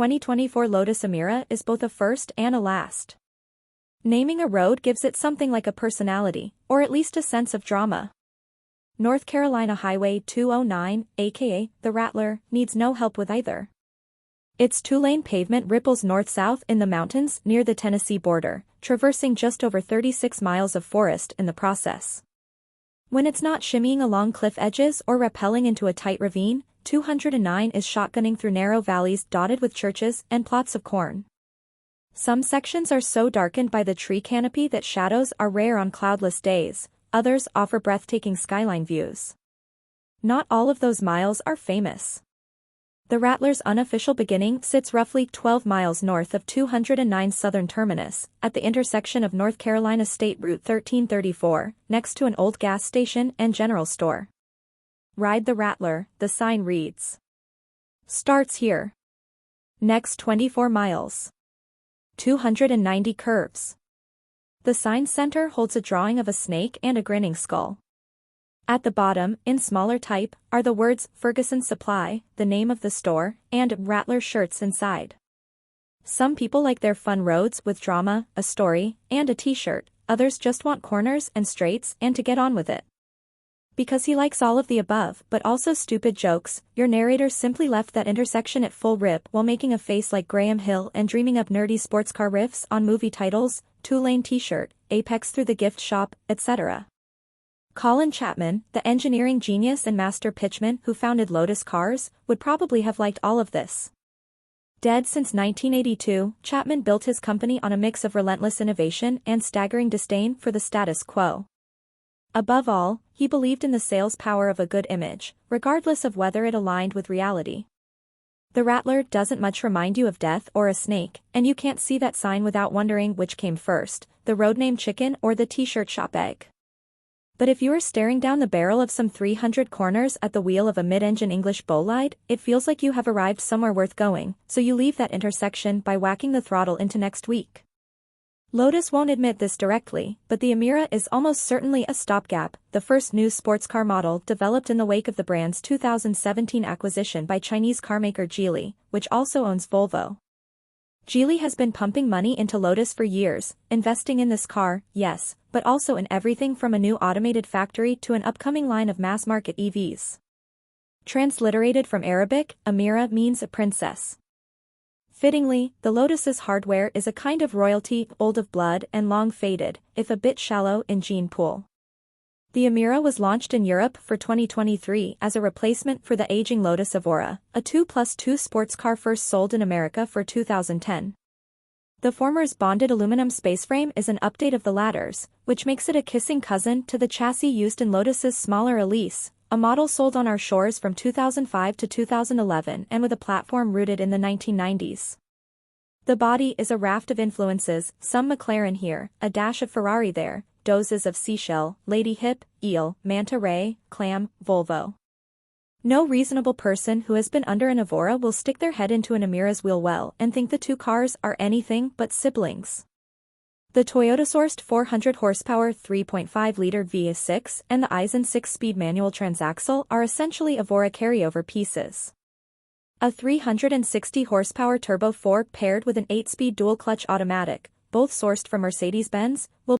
2024 Lotus Emira is both a first and a last. Naming a road gives it something like a personality, or at least a sense of drama. North Carolina Highway 209, aka the Rattler, needs no help with either. Its two-lane pavement ripples north-south in the mountains near the Tennessee border, traversing just over 36 miles of forest in the process. When it's not shimmying along cliff edges or rappelling into a tight ravine, 209 is shotgunning through narrow valleys dotted with churches and plots of corn. Some sections are so darkened by the tree canopy that shadows are rare on cloudless days, others offer breathtaking skyline views. Not all of those miles are famous. The Rattler's unofficial beginning sits roughly 12 miles north of 209's southern terminus, at the intersection of North Carolina State Route 1334, next to an old gas station and general store. Ride the Rattler, the sign reads. Starts here. Next 24 miles. 290 curves. The sign's center holds a drawing of a snake and a grinning skull. At the bottom, in smaller type, are the words Ferguson Supply, the name of the store, and Rattler shirts inside. Some people like their fun roads with drama, a story, and a t-shirt, others just want corners and straights and to get on with it. Because he likes all of the above but also stupid jokes, your narrator simply left that intersection at full rip while making a face like Graham Hill and dreaming up nerdy sports car riffs on movie titles, two-lane t-shirt, Apex through the gift shop, etc. Colin Chapman, the engineering genius and master pitchman who founded Lotus Cars, would probably have liked all of this. Dead since 1982, Chapman built his company on a mix of relentless innovation and staggering disdain for the status quo. Above all, he believed in the sales power of a good image, regardless of whether it aligned with reality. The Rattler doesn't much remind you of death or a snake, and you can't see that sign without wondering which came first, the road name chicken or the t-shirt shop egg. But if you are staring down the barrel of some 300 corners at the wheel of a mid-engine English bolide, it feels like you have arrived somewhere worth going, so you leave that intersection by whacking the throttle into next week. Lotus won't admit this directly, but the Emira is almost certainly a stopgap, the first new sports car model developed in the wake of the brand's 2017 acquisition by Chinese carmaker Geely, which also owns Volvo. Geely has been pumping money into Lotus for years, investing in this car, yes, but also in everything from a new automated factory to an upcoming line of mass-market EVs. Transliterated from Arabic, Emira means a princess. Fittingly, the Lotus's hardware is a kind of royalty, old of blood and long faded, if a bit shallow in gene pool. The Emira was launched in Europe for 2023 as a replacement for the aging Lotus Evora, a 2+2 sports car first sold in America for 2010. The former's bonded aluminum spaceframe is an update of the latter's, which makes it a kissing cousin to the chassis used in Lotus's smaller Elise, a model sold on our shores from 2005 to 2011 and with a platform rooted in the 1990s. The body is a raft of influences, some McLaren here, a dash of Ferrari there, doses of seashell, lady hip, eel, manta ray, clam, Volvo. No reasonable person who has been under an Evora will stick their head into an Emira's wheel well and think the two cars are anything but siblings. The Toyota-sourced 400 horsepower 3.5-liter V6 and the Aisin 6-speed manual transaxle are essentially Evora carryover pieces. A 360 horsepower Turbo 4 paired with an 8-speed dual-clutch automatic, both sourced from Mercedes-Benz, will